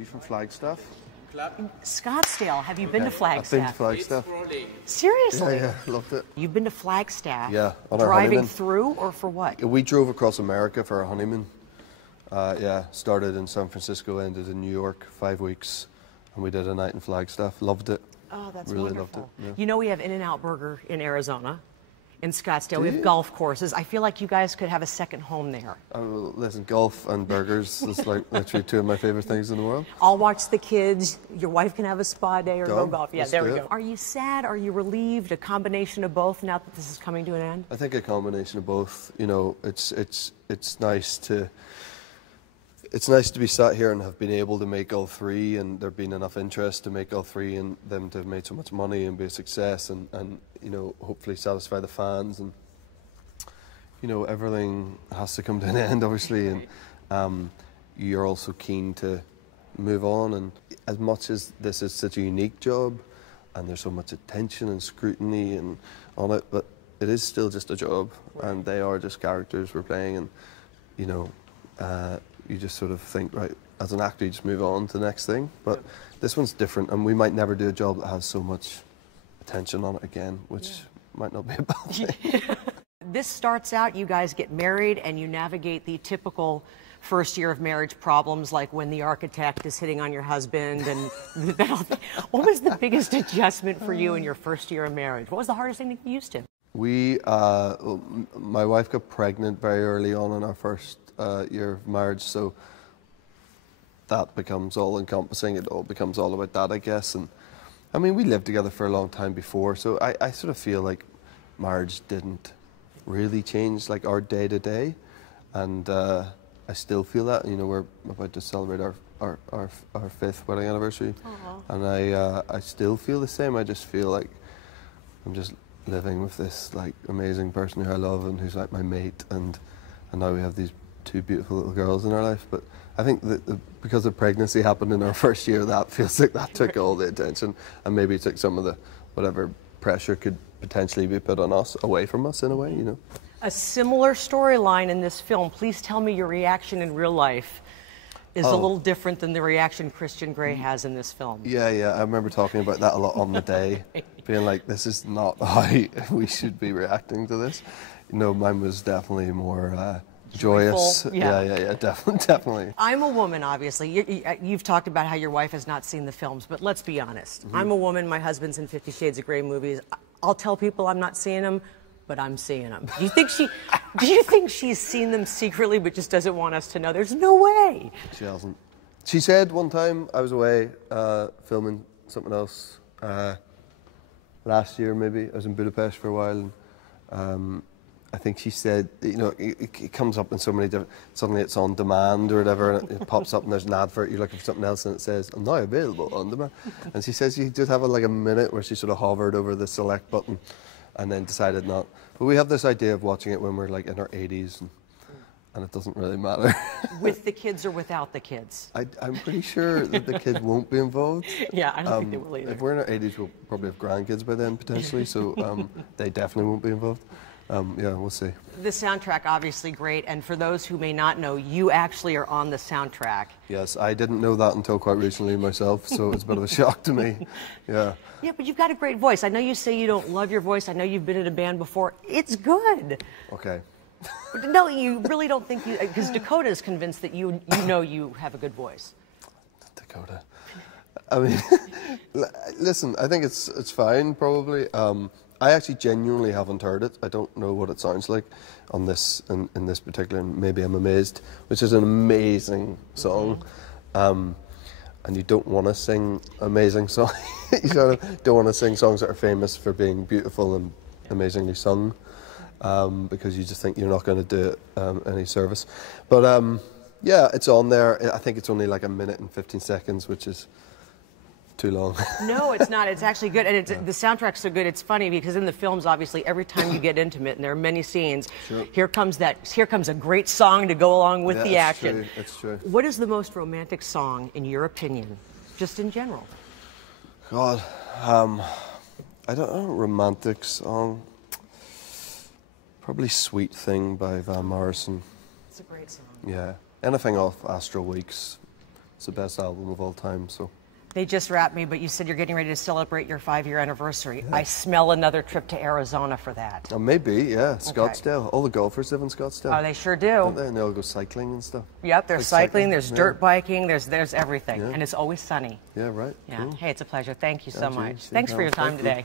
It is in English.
You from Flagstaff? Scottsdale. Have you been to Flagstaff? I've been to Flagstaff. Seriously? Yeah, loved it. You've been to Flagstaff? Yeah, on our driving honeymoon. through or for what? We drove across America for our honeymoon. Yeah, started in San Francisco, ended in New York, 5 weeks, and we did a night in Flagstaff. Loved it. Oh, that's really wonderful. Loved it. Yeah. You know, we have In-N-Out Burger in Arizona, in Scottsdale. We have golf courses. I feel like you guys could have a second home there. Well, listen, golf and burgers is like literally two of my favorite things in the world. I'll watch the kids. Your wife can have a spa day or go golf. Yeah, Let's there we do go. it. Are you sad? Are you relieved? A combination of both now that this is coming to an end? I think a combination of both. You know, it's nice to be sat here and have been able to make all three, and there been enough interest to make all three, and them to have made so much money and be a success, and you know, hopefully satisfy the fans. And you know, everything has to come to an end, obviously, and you're also keen to move on. And as much as this is such a unique job, and there's so much attention and scrutiny and on it, but it is still just a job, and they are just characters we're playing, and you know, you just sort of think, right, as an actor, you just move on to the next thing. But this one's different, and we might never do a job that has so much attention on it again, which might not be a bad thing. This starts out, you guys get married, and you navigate the typical first year of marriage problems, like when the architect is hitting on your husband, and what was the biggest adjustment for you in your first year of marriage? What was the hardest thing to get used to? My wife got pregnant very early on in our first year of marriage, so that becomes all-encompassing. It all becomes all about that, I guess. And I mean, we lived together for a long time before, so I sort of feel like marriage didn't really change, like our day to day, and I still feel that. You know, we're about to celebrate our 5th wedding anniversary. Aww. And I still feel the same. I just feel like I'm just living with this like amazing person who I love and who's like my mate, and now we have these 2 beautiful little girls in our life. But I think that because the pregnancy happened in our first year, that feels like that took all the attention, and maybe took some of the whatever pressure could potentially be put on us away from us in a way, you know. A similar storyline in this film. Please tell me your reaction in real life is a little different than the reaction Christian Grey has in this film. Yeah, I remember talking about that a lot on the day, being like, this is not how we should be reacting to this. You know, mine was definitely more joyous. Yeah, definitely. I'm a woman, obviously. You've talked about how your wife has not seen the films, but let's be honest. I'm a woman, my husband's in 50 Shades of Grey movies. I'll tell people I'm not seeing them, but I'm seeing them. Do you think she's seen them secretly but just doesn't want us to know? There's no way. She hasn't. She said one time I was away filming something else last year, maybe. I was in Budapest for a while, and I think she said, you know, it comes up in so many different, suddenly it's on demand or whatever, and it pops up and there's an advert, you're looking for something else and it says, I'm now available on demand. And she says you did have like a minute where she sort of hovered over the select button and then decided not. But we have this idea of watching it when we're like in our 80s, and it doesn't really matter. With the kids or without the kids? I'm pretty sure that the kids won't be involved. Yeah, I don't think they will either. If we're in our 80s, we'll probably have grandkids by then, potentially, so they definitely won't be involved. Yeah, we'll see. The soundtrack, obviously great, and for those who may not know, you actually are on the soundtrack. Yes, I didn't know that until quite recently myself, so it's a bit of a shock to me. Yeah. Yeah, but you've got a great voice. I know you say you don't love your voice. I know you've been in a band before. It's good. Okay. No, you really don't think you... Because Dakota is convinced that you know you have a good voice. Dakota. I mean, listen, I think it's fine, probably. I actually genuinely haven't heard it. I don't know what it sounds like on this, in this particular, and Maybe I'm Amazed, which is an amazing song. And you don't want to sing amazing songs. You sort of don't want to sing songs that are famous for being beautiful and amazingly sung, because you just think you're not going to do it any service. But yeah, it's on there. I think it's only like 1 minute and 15 seconds, which is too long. No, it's not. It's actually good, and the soundtrack's so good. It's funny because in the films, obviously, every time you get intimate, and there are many scenes, sure, here comes a great song to go along with the action. It's true. What is the most romantic song, in your opinion, just in general? God, I don't know. Romantic song. Probably "Sweet Thing" by Van Morrison. It's a great song. Yeah. Anything off Astral Weeks. It's the best album of all time. So. They just wrapped me, but you said you're getting ready to celebrate your 5-year anniversary. Yeah. I smell another trip to Arizona for that. Maybe, yeah. Scottsdale. Okay. All the golfers live in Scottsdale. Oh, they sure do. Don't they? And they all go cycling and stuff. Yep, there's cycling, there's dirt biking, there's everything. Yeah. And it's always sunny. Yeah, right. Yeah. Cool. Hey, it's a pleasure. Thank you so much. Thanks for your time today.